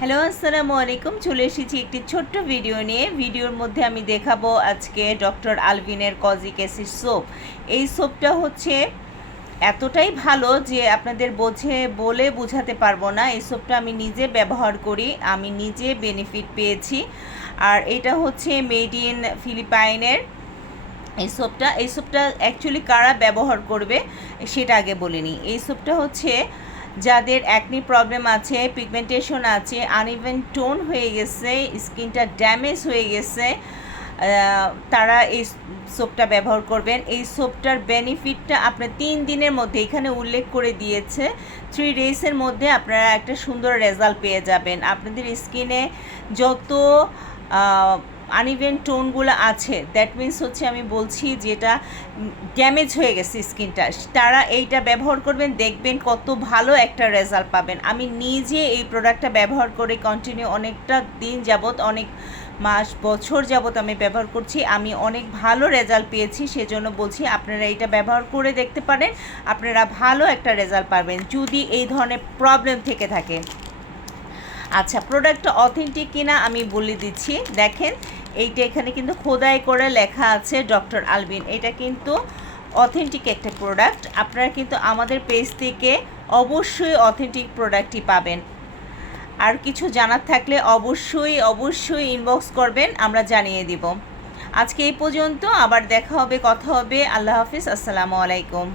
Hello, আসসালামু আলাইকুম। চলে এসেছি একটি ছোট্ট ভিডিও নিয়ে। ভিডিওর মধ্যে আমি দেখাবো আজকে ডক্টর আলভিনের কজিক অ্যাসিড সোপ। এই সোপটা হচ্ছে এতটাই ভালো যে আপনাদের বলে বোঝাতে পারবো না। এই সোপটা আমি নিজে ব্যবহার করি, আমি নিজে বেনিফিট পেয়েছি। আর এটা হচ্ছে মেড ইন ফিলিপাইনের এই সোপটা অ্যাকচুয়ালি কারা ব্যবহার করবে সেটা আগে বলিনি। এই সোপটা হচ্ছে যাদের অ্যাকনি প্রবলেম আছে, পিগমেন্টেশন আছে, আনইভেন টোন হয়ে গেছে, স্কিনটা ড্যামেজ হয়ে গেছে, তারা এই সোপটা ব্যবহার করবেন। এই সোপটার বেনিফিটটা আপনার 3 দিনের মধ্যে এখানে উল্লেখ করে দিয়েছে, 3 ডেজের মধ্যে আপনারা একটা সুন্দর রেজাল্ট পেয়ে যাবেন। আপনাদের স্কিনে যত আনইভেন টোনগুলো আছে, দ্যাট মিন্স হচ্ছে আমি বলছি যেটা ড্যামেজ হয়ে গেছে স্কিনটা, তারা এইটা ব্যবহার করবেন, দেখবেন কত ভালো একটা রেজাল্ট পাবেন। আমি নিজে এই প্রোডাক্টটা ব্যবহার করে কন্টিনিউ অনেকটা দিন যাবত, অনেক মাস বছর যাবত আমি ব্যবহার করছি, আমি অনেক ভালো রেজাল্ট পেয়েছি। সেজন্য বলছি আপনারা এটা ব্যবহার করে দেখতে পারেন, আপনারা ভালো একটা রেজাল্ট পাবেন যদি এই ধরনের প্রবলেম থেকে থাকে। আচ্ছা, প্রোডাক্টটা অথেন্টিক কিনা আমি বলে দিচ্ছি। দেখেন, এইটা এখানে কিন্তু খোদাই করে লেখা আছে ডক্টর আলভিন। এটা কিন্তু অথেন্টিক একটা প্রোডাক্ট। আপনারা কিন্তু আমাদের পেজ থেকে অবশ্যই অথেন্টিক প্রোডাক্টই পাবেন। আর কিছু জানার থাকলে অবশ্যই ইনবক্স করবেন, আমরা জানিয়ে দিব। আজকে এই পর্যন্ত, আবার দেখা হবে, কথা হবে। আল্লাহ হাফিজ, আসসালামু আলাইকুম।